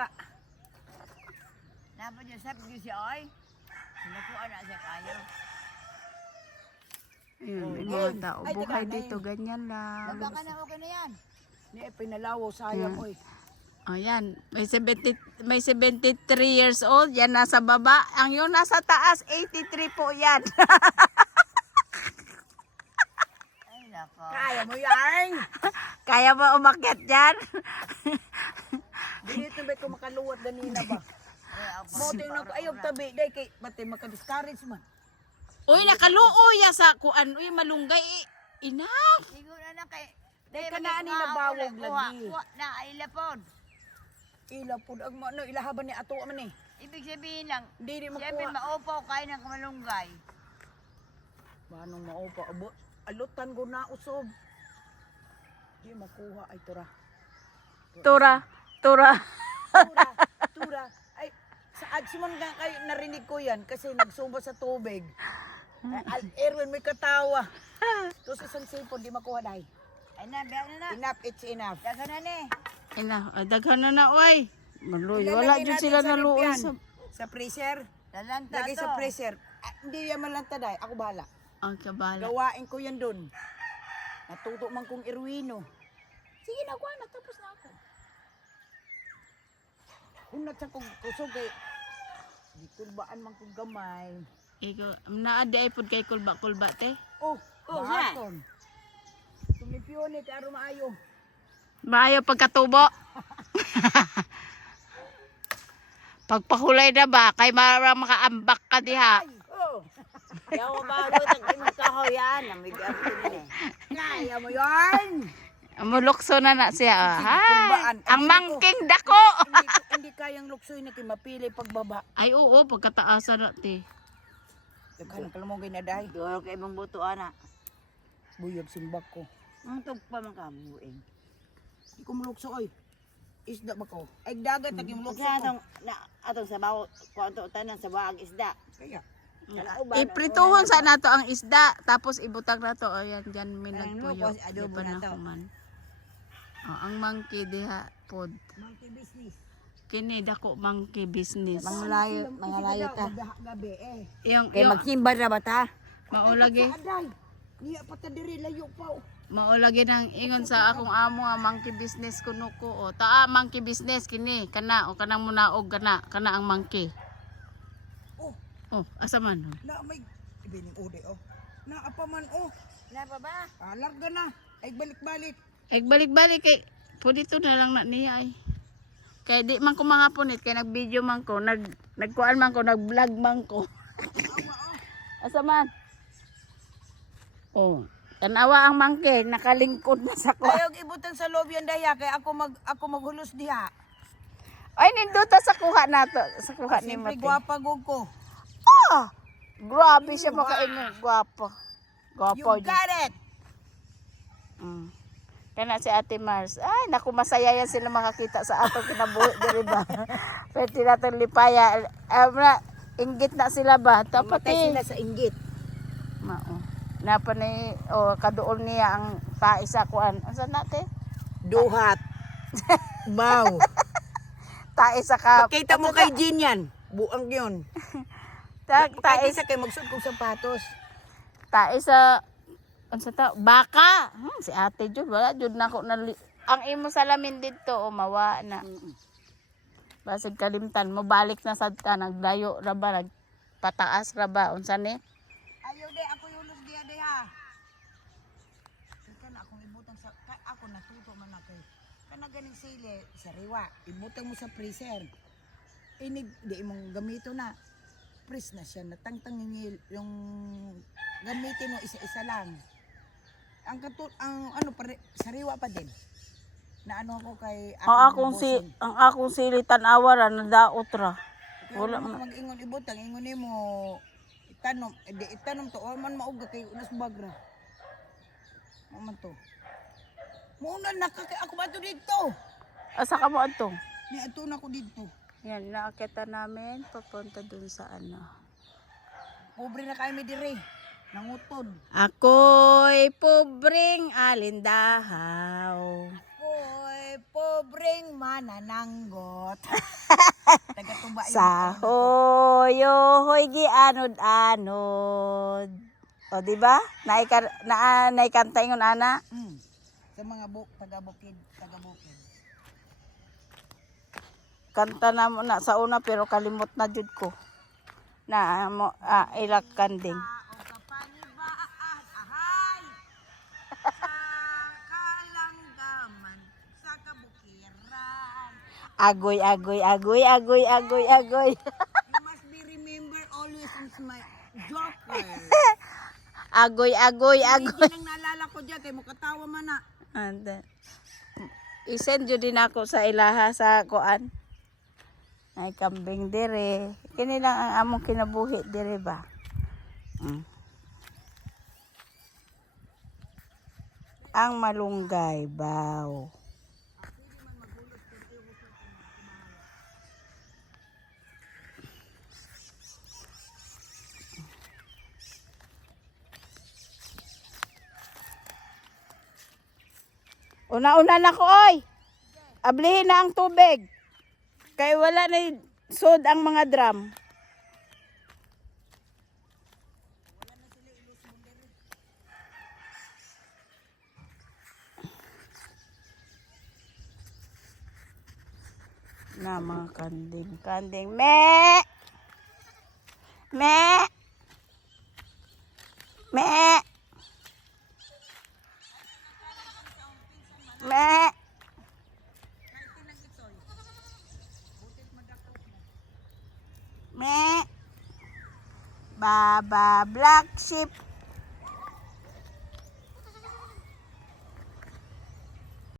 baba. Dapat yung sabi ko siya ay. Nakuha na siya kayo. Ayun, Oh, may game. mga tao. Ay, Buhay teka, dito, ganyan lang. Baba ka na okay na yan. Ni pinalawo sayang oy. Ayan, may 73 years old, yan nasa baba. Ang yun nasa taas, 83 po yan. Ay, nako. Kaya mo yan. Kaya ba umakyat dyan? Dito ba ko makaluwat ganina ba? Ay, ako. Mo tingnan ko ayog tabi day kay bate maka-discourage man. Uy, nakaluoy sa kuan. Uy, malunggay. Enough. Siguro na kay... Day kanaan ni nabawog lagi. Kuha na, ay lapod. Ila pud ang ano ilahaban ni ato man eh. Ibig sabihin lang, Hindi siyempre makuha. maupaw kayo ng malunggay. Manong maupa abot. Alutan go na usob. Di makuha ay tura. Tura. Tura. Tura. Ay sa adsimon nga kay narinig ko yan kasi nagsumba sa tubig. Ay, Erwin may katawa. Tapos isang sipon di makuha dai. Ay na, biyak na na. Enough, it's enough. Daga na ni. Enough. Daghan na na, uy. Maluoy. Ilalagay Wala dyan natin sila sa naluoy lipyan. sa... Sa freezer. Lalanta Lagay to. sa freezer. Ah, hindi yan malanta dai. Ako bahala. Ang kabala. Gawain ko yan dun. Natuto man kong Erwino. Sige na, kuha na. Tapos na ako. Unat sa kong kusog kay di kulbaan man kong gamay. Ikaw, naadi ay pud kay kulba-kulba, te. Oh, Oh, baton. Tumipyon ni karo maayo. Maayo pagkatubo. Pagpahulay na ba, kay makaambak ka diha. Oh, Yaw ba ang imong kahoyan, namigay ko ni. kaya mo yan. Mulukso na na siya. Oh. Kulbaan. Hi. Ang Hindi mangking dako. hindi kayang luksoy na kay mapili pagbaba. Ay oo, pagkataasan na, te. Daghan kalamogay na dahi. Duro kay imong buto ana. Buyog simbak ko. Ang tugpa man kamuing. Di ko mulukso oy. Isda ba ko? Ay dagat na yung mulukso Kasi ko. atong sabaw ko ato tanan sa baag isda. Kaya. Iprituhon sa nato ang isda, tapos ibutang nato. O yan, dyan may Ang nagpuyo. lukos, adobo Di pa na to. nakuman. Oh, ang monkey diha pod. Monkey business. Kini dako monkey business. Mga layo ta. Gabi eh. Yung Kay magsimba ra ba ta? maulagi, Aday. Niya pa ta diri layo pa. maulagi nang ingon sa akong amo nga monkey business kuno ko. O taa monkey business kini kana o kanang munaog kana ang monkey. Oh, Oh, asa man? Oh? na may ibining ude oh. Na apa man oh. Na pa ba? Larga na. Ay balik-balik. Ay balik-balik kay pudito na lang na niya ay. Kay di man ko mga punit kay nag-video man ko, nagkuan man ko, nag-vlog man ko. Asa man? Oh, tanawa ang mangke, nakalingkod na sa ko. Ayog ibutang sa loob yan daya kay ako maghulos diha. Ay ninduta sa kuha nato, sa kuha ni Siyempre Mate. gwapa gug ko. Ah! Grabe siya makaingon, gwapa. You Gwapa. got it. Mm. Kana si Ate Mars. Ay, naku, masaya yan sila makakita sa atong kinabuhi diri ba. Pwede natong lipaya. Inggit na sila ba? Dapat Matay eh. sila sa inggit. Mao. Napa ni kaduol niya ang paisa kuan. Unsa nate? Duhat. Wow. Taisa ka. Kita mo kay Jean yan. Buang yun. Taisa kay magsud kong sapatos. taisa unsa ta? Baka. Si Ate Jud wala jud nako ang imo salamin didto o mawa na. Basig kalimtan mo balik na sad ta nagdayo ra ba nagpataas ra ba unsa ni? Ayaw de ako yulos diya de ha. Kana akong ibutang sa ako natuto man ako. Kana ganing sili sariwa. Ibutang mo sa freezer. Inig di imong gamito na. Freeze na siya natangtangin yung gamitin mo isa-isa lang. Ang ano sariwa pa din. Na ano ako kay ang akong sili tan-awa ra nadaot ra. wala mag-ingon ibutang ingon nimo itanom to o man mauga kay unas bagra. Maman to. Muna nakaka ako ba to dito? Asa ka mo adto? Ni ato na ko dito. Yan, nakakita namin papunta dun sa ano. Pobre na kami dire. Nangutod. Ako'y pobreng alindahaw. Hoy, pobreng manananggot. Taga-tuba yun. Sa hoyo, hoy gi anod-anod. O, di ba? Naikanta ingon ana. Sa mga taga-bukid. Kanta na mo na sa una pero kalimot na jud ko. Na mo ilak kanding. O kapanibaan, ahay! Sa kalanggaman, sa kabukiran. Agoy. You must be remember always is my joker. Agoy. Hindi nang naalala ko dyan, kay mukatawa man na. And isend jud din ako sa ilaha sa kuan. Ay kambing dire. Kini lang ang among kinabuhi dire ba. Ang malunggay baw. Una-una na ko oy. Ablihin na ang tubig. Kay wala na sod ang mga drum. Na mga kanding. Me! Baba black sheep.